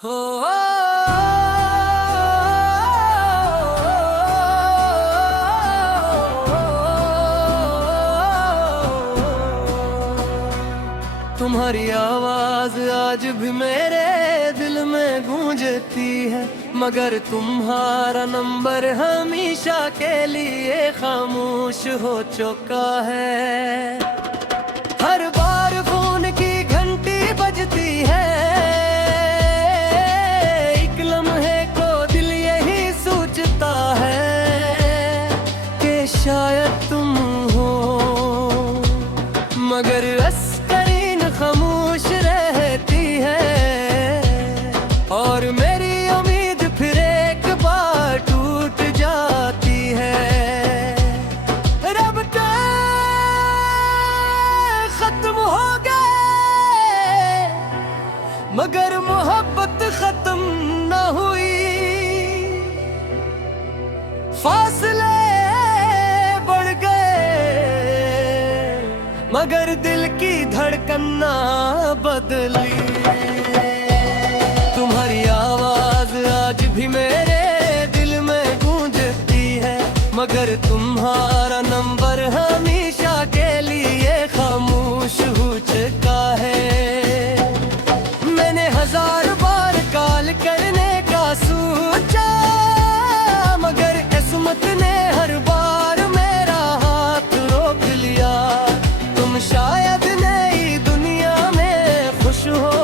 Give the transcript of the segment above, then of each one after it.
हो तुम्हारी आवाज आज भी मेरे दिल में गूंजती है, मगर तुम्हारा नंबर हमेशा के लिए खामोश हो चुका है। हर बार फोन की घंटी बजती है, एक लम्हे को दिल यही सोचता है कि शायद तुम हो, मगर खामोश रहती है और मेरी उम्मीद फिर एक बार टूट जाती है। रब के खत्म हो गए मगर मोहब्बत खत्म न हुई, फासले बढ़ गए मगर दिल की धड़कन ना बदली। तुम्हारी आवाज आज भी मेरे दिल में गूंजती है, मगर तुम्हारा नंबर हमेशा के लिए खामोश हो चुका है। मैंने 1000 बार कॉल करने का सोचा, मगर किस्मत ने हर बार मेरा हाथ रोक लिया। तुम शायद नई दुनिया में खुश हो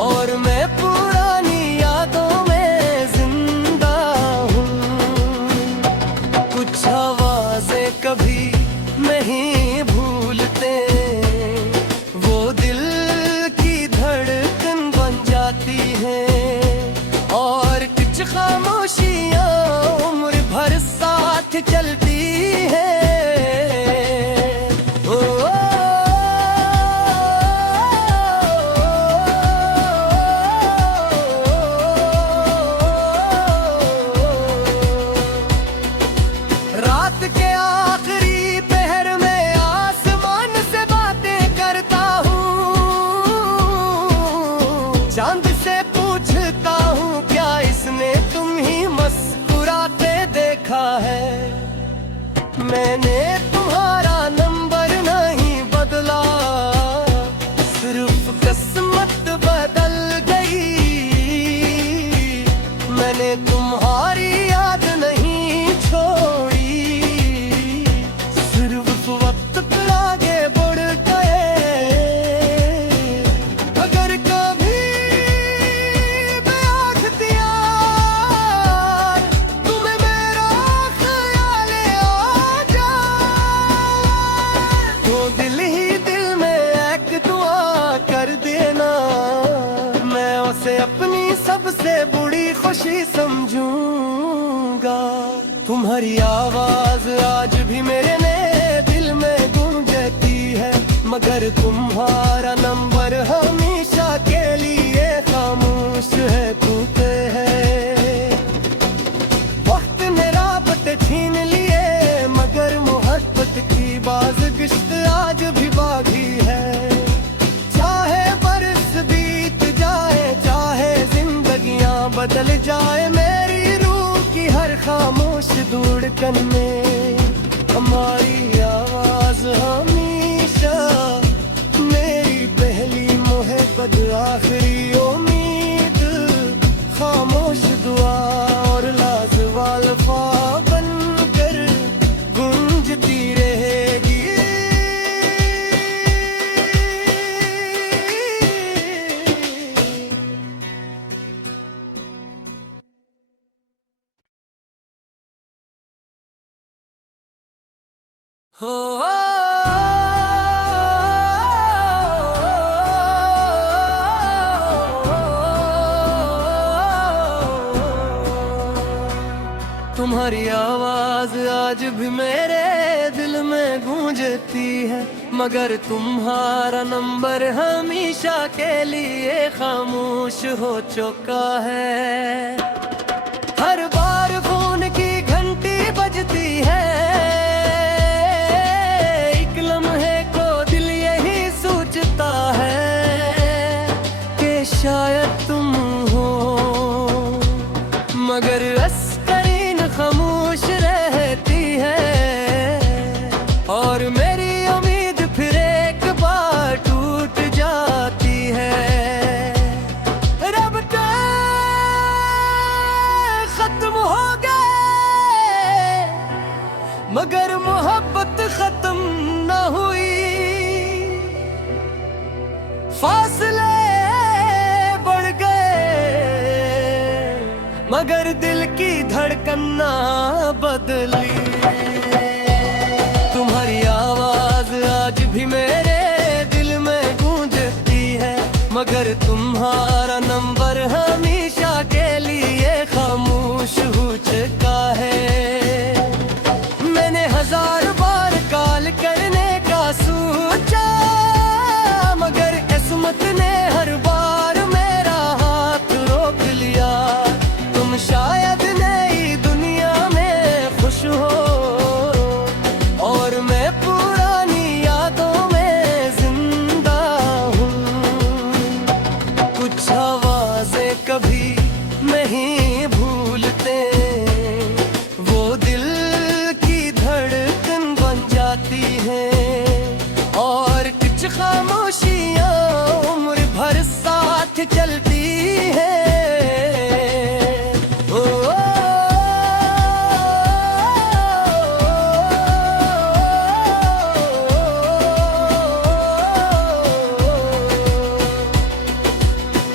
और मैं पुरानी यादों में जिंदा हूँ। कुछ आवाजें कभी नहीं भूलते, वो दिल की धड़कन बन जाती हैं और कुछ खामोशियाँ उम्र भर साथ चलती है। रात के आखिरी पहर में आसमान से बातें करता हूँ, चांद से पूछता हूँ क्या इसने तुम ही मुस्कुराते देखा है। मैंने तुम्हारा नंबर नहीं बदला, सिर्फ किस्मत बदल गई। मैंने तुम्हारी याद नहीं छोड़ी, सिर्फ वक्त पर आगे बढ़ गए। अगर कभी बेआख्तियार तुम्हें मेरा ख्याल आ जाए, तो दिल ही दिल में एक दुआ कर देना। मैं उसे अपनी सबसे बुरी खुशी समझूंगा। तुम्हारी आवाज आज भी मेरे दिल में गूंजती है, मगर तुम्हारा नंबर हमेशा के लिए खामोश है टूटे है। वक्त ने राबते छीन लिए, मगर मोहब्बत की बाज़गिश्त आज भी बागी है। चाहे बरस बीत जाए, चाहे जिंदगियां बदल जाए, मेरी रूह की हर खामोश धड़कन में हमारी आवाज हमेशा मेरी पहली मोहब्बत, आखिरी उम्मीद, खामोश दुआ और लाजवाब अल्फाज बनकर गूंजती रहेगी। हो तुम्हारी आवाज आज भी मेरे दिल में गूंजती है, मगर तुम्हारा नंबर हमेशा के लिए खामोश हो चुका है। हर बार फोन की घंटी बजती है, एक लम्हे को दिल यही सोचता है कि शायद तुम हो, मगर अस्करीन खामोश रहती है। और मेरी उम्मीद फिर एक बार टूट जाती है। रब के खत्म हो गए, मगर मोहब्बत खत्म न हुई। फासले बढ़ गए, मगर दिल की धड़कन ना बदली। तुम्हारी आवाज आज भी मेरे दिल में गूंजती है, मगर तुम्हारा नंबर हमेशा के लिए खामोश हो चुका है। मैंने 1000 बार कॉल करने का सोचा, मगर किस्मत ने हर बार मेरा हाथ रोक लिया। तुम शायद नई दुनिया में खुश हो, और मैं पुरानी यादों में जिंदा हूँ। कुछ आवाजें कभी नहीं भूलते, वो दिल की धड़कन बन जाती है। और कुछ खामोशियाँ उम्र भर साथ चलती है।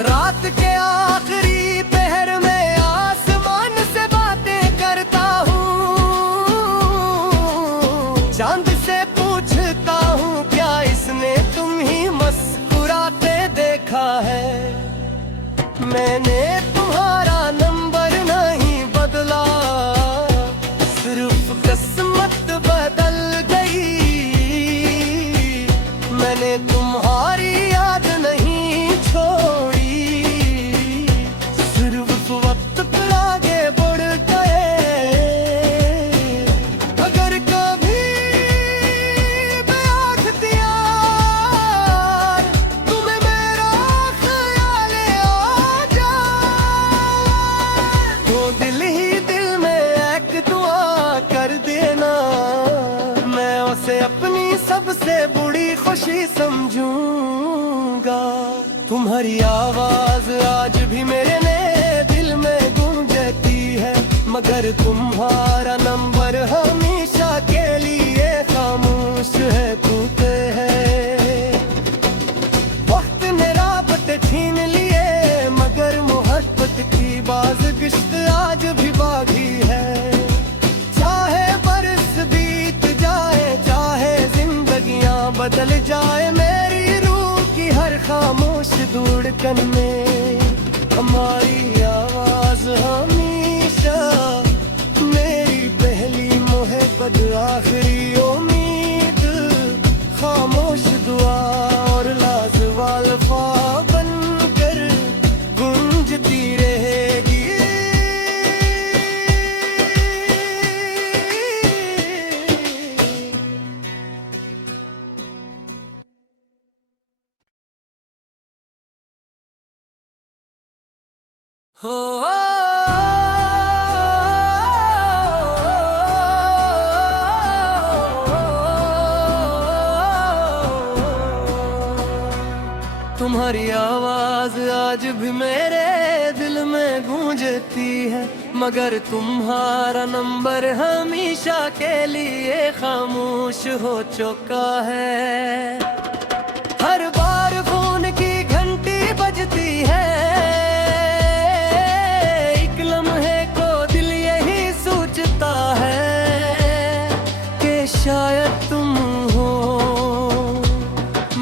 रात के आखिरी पहर में आसमान से बातें करता हूँ, चांद से पूछता हूँ क्या इसने तुम ही मुस्कुराते देखा है। मैंने तुम्हारा नंबर नहीं बदला, सिर्फ किस्मत बदल गई। मैंने तुम्हारी याद नहीं छोड़ी, सिर्फ वक्त पर आगे बढ़ गए। अगर कभी बेआखिर तुम्हें मेरा ख्याल आ जाए, तो दिल ही दिल में एक दुआ कर देना। मैं उसे अपनी सबसे बड़ी खुशी समझूंगा। तुम्हारी आवाज आज भी मेरे दिल में गूंजती है, मगर तुम्हारा नंबर हमेशा के लिए खामोश है। टूटे है वक्त ने राबते छीन लिए, मगर मोहब्बत की बाज़गिश्त आज भी बागी है। चाहे बरस बीत जाए, चाहे जिंदगियां बदल जाए, मेरी रूह की हर खामोश धड़कन में हमारी आवाज हमेशा मेरी पहली मोहब्बत, आखिरी उम्मीद, खामोश दुआ और लाजवाब ख्वाब बनकर गूंजती रहेगी। हो तुम्हारी आवाज आज भी मेरे दिल में गूंजती है, मगर तुम्हारा नंबर हमेशा के लिए खामोश हो चुका है। हर बार फोन की घंटी बजती है, एक लम्हे को दिल यही सोचता है कि शायद तुम हो,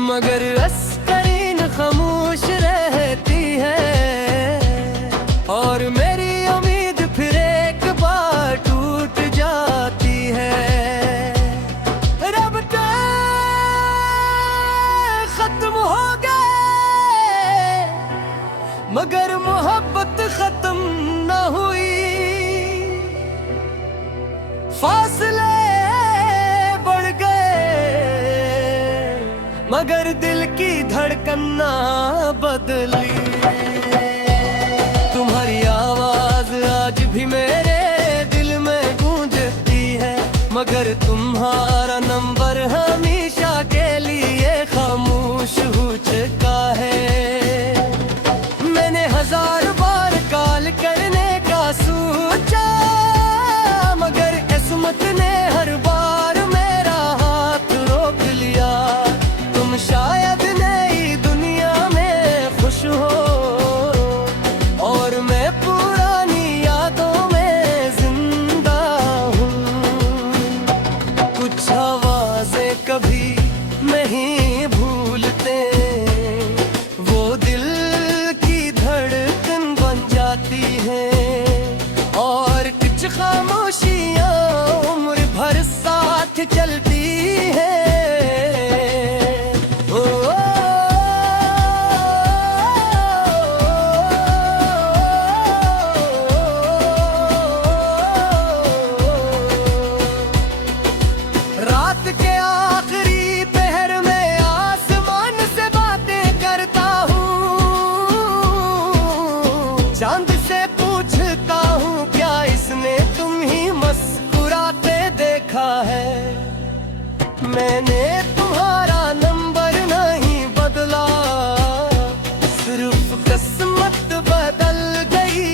मगर अस्करीन खामोश रहती है। और मेरी उम्मीद फिर एक बार टूट जाती है। रब के खत्म हो गए, मगर मोहब्बत खत्म न हुई। फासले बढ़ गए, मगर दिल की धड़कन ना बदली। तुम्हारी आवाज आज भी मेरे दिल में गूंजती है, मगर तुम्हारा नंबर हमेशा के लिए खामोश हो चुका है। मैंने 1000 बार कॉल करने का सोचा, मगर किस्मत ने हर बार मेरा हाथ रोक लिया। तुम शायद नई दुनिया में खुश हो और मैं पुरानी यादों में जिंदा हूँ। कुछ आवाजें कभी नहीं भूलते, वो दिल की धड़कन बन जाती है। और कुछ खामोशियाँ उम्र भर साथ चलती है। रात के आखिरी पहर में आसमान से बातें करता हूँ, चांद से पूछता हूँ क्या इसने तुम ही मुस्कुराते देखा है। मैंने तुम्हारा नंबर नहीं बदला, सिर्फ किस्मत बदल गई।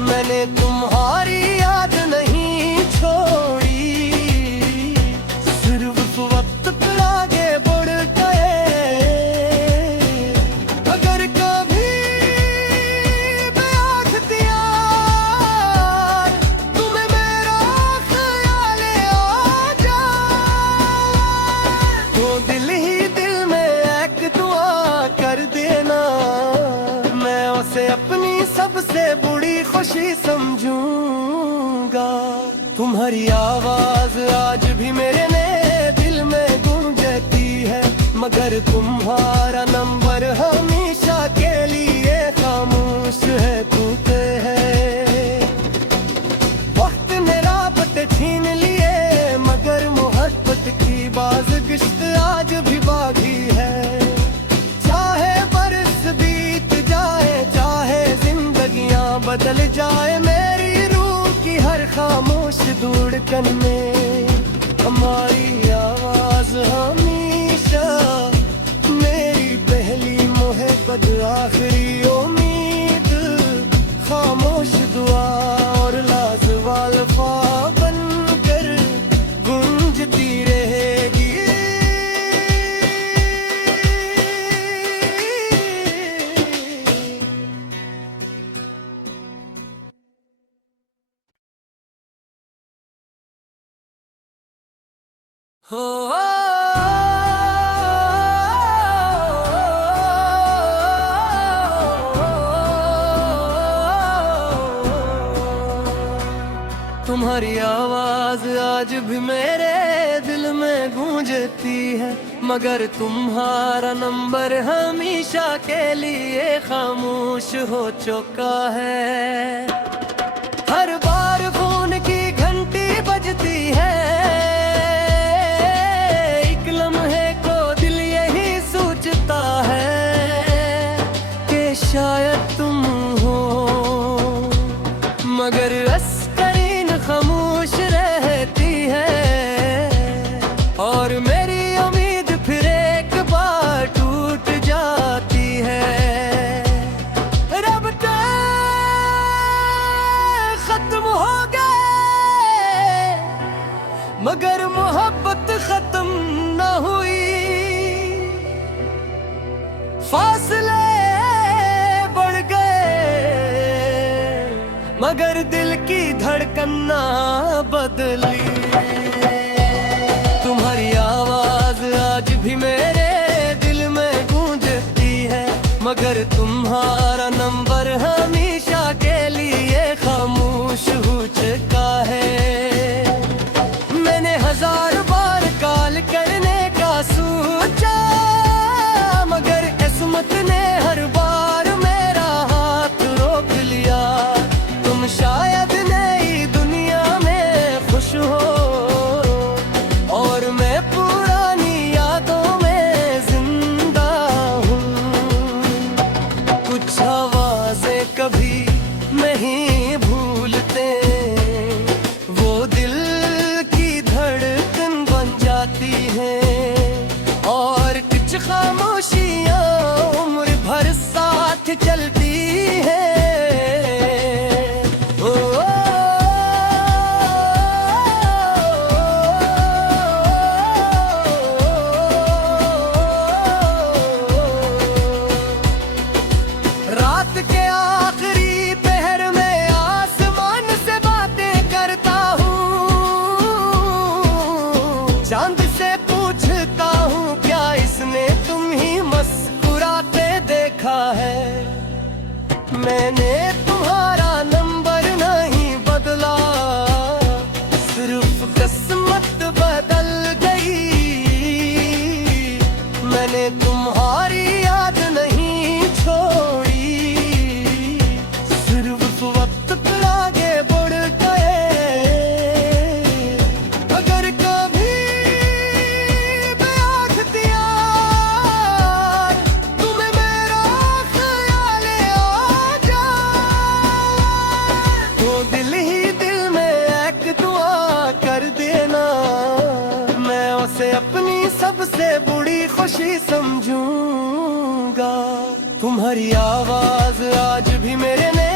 मैंने तुम्हारी याद नहीं छोड़ी, सिर्फ वक्त पर आगे बढ़ गए। अगर कभी बेआख्त यार तुम्हें मेरा ख्याल आ जाए, तो दिल ही दिल में एक दुआ कर देना। मैं उसे अपनी सबसे बुरी खुशी समझूंगा। तुम्हारी आवाज आज भी मेरे दिल में गूंजती है, मगर तुम्हारा नंबर हमेशा के लिए खामोश है। तू है वक्त ने राबते छीन लिए, मगर मोहब्बत की बाज़गिश्त आज भी बाकी है। चाहे बरस बीत जाए, चाहे जिंदगियां बदल जाए, मेरी रूह की हर खामोश धड़कन में हमारी आवाज हमेशा मेरी पहली मोहब्बत, आखिरी उम्मीद, खामोश दुआ और लाजवाब ख्वाब बनकर गूंजती रहेगी। हो तुम्हारी आवाज आज भी मेरे दिल में गूंजती है, मगर तुम्हारा नंबर हमेशा के लिए खामोश हो चुका है। हर बार फोन की घंटी बजती है, एक लम्हे को दिल यही सोचता है कि शायद तुम हो, मगर अस्करीन खामोश रहती है। और मेरी उम्मीद फिर एक बार टूट जाती है। रब के खत्म हो गए, मगर मोहब्बत खत्म न हुई। फासले बढ़ गए, मगर दिल की धड़कन ना बदली। तुम्हारी आवाज आज भी मेरे दिल में गूंजती है, मगर तुम्हारा नंबर हमेशा के लिए खामोश हो चुका है। मैंने 1000 बार कॉल करने का सोचा, मगर किस्मत ने हर बार मेरा हाथ रोक लिया। तुम शायद नई दुनिया में खुश हो खामोशियां उम्र भर साथ चलती है। रात के आखिरी पहर में आसमान से बातें करता हूँ, चांद से पूछता हूँ क्या इसने तुम ही मुस्कुराते देखा है। मैंने तुम्हारा नंबर नहीं बदला, सिर्फ किस्मत बदल गई। मैंने तुम्हारी याद नहीं छोड़ी, सिर्फ वक्त पर आगे बढ़ गए। अगर कभी ब्याह दिया तुम्हें मेरा ख्याल आ जाए, तो दिल ही दिल में एक दुआ कर देना, मैं उसे अपनी सबसे बुरी खुशी समझूंगा। तुम्हारी आवाज आज भी मेरे ने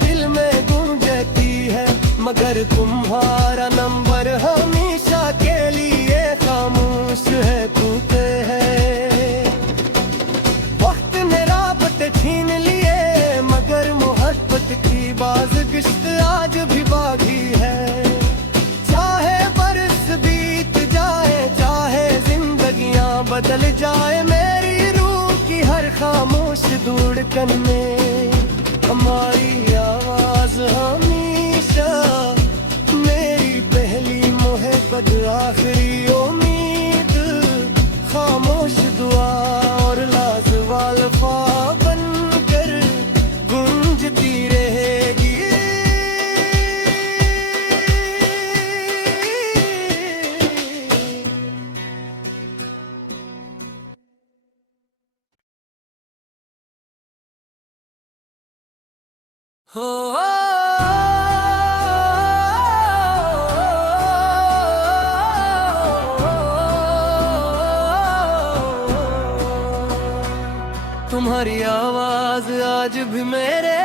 दिल में गूंजती है, मगर तुम्हारा नंबर हमेशा के लिए खामोश है। तूते है वक्त ने राबते छीन लिए, मगर मोहब्बत की बाज़गिश्त आज भी बागी है। चाहे बरस बीत जाए, चाहे जिंदगियां बदल जाए, मेरी रूह की हर खामोश धड़कन में हमारी आवाज हमेशा मेरी पहली मोहब्बत, आखिरी उम्मीद, खामोश दुआ और लाजवाब अल्फाज बनकर गूंजती रहेगी। हो तुम्हारी आवाज आज भी मेरे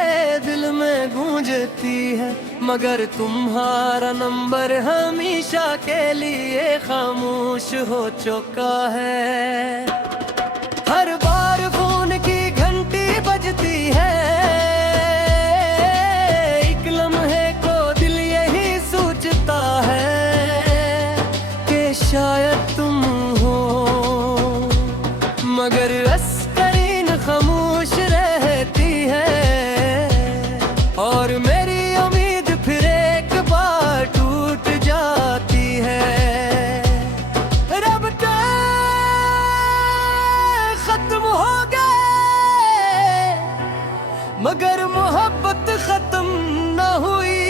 दिल में गूंजती है, मगर तुम्हारा नंबर हमेशा के लिए खामोश हो चुका है। हर बार फोन की घंटी बजती है, एक लम्हे को दिल यही सोचता है कि शायद तुम हो, मगर अस्करीन खामोश रहती है। और मेरी उम्मीद फिर एक बार टूट जाती है। रब के खत्म हो गए, मगर मोहब्बत खत्म न हुई।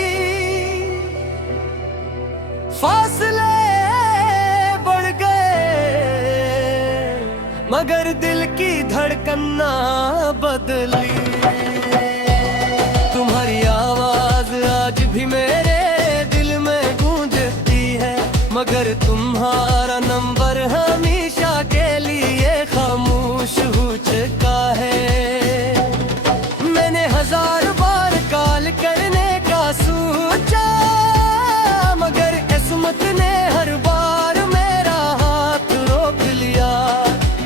फासले बढ़ गए, मगर दिल की धड़कन ना बदली। तुम्हारी आवाज आज भी मेरे दिल में गूंजती है, मगर तुम्हारा नंबर हमेशा के लिए खामोश हो चुका है। मैंने 1000 बार कॉल करने का सोचा, मगर किस्मत ने हर बार मेरा हाथ रोक लिया।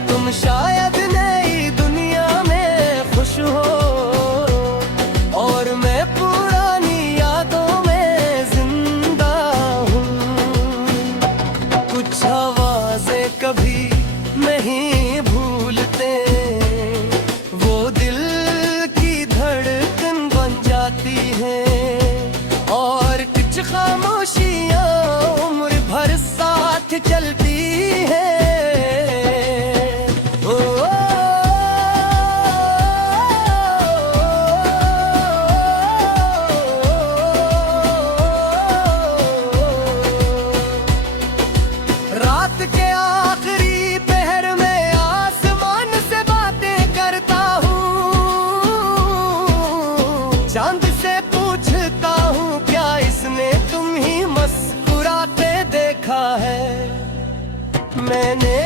तुम शायद नई दुनिया में खुश हो, और मैं पुरानी यादों में जिंदा हूँ। कुछ आवाजें कभी नहीं भूलते, वो दिल की धड़कन बन जाती हैं। और कुछ खामोशियां उम्र भर साथ चलती है। रात के आखिरी पहर में आसमान से बातें करता हूँ, चांद से पूछता हूँ क्या इसने तुम ही मुस्कुराते देखा है। मैंने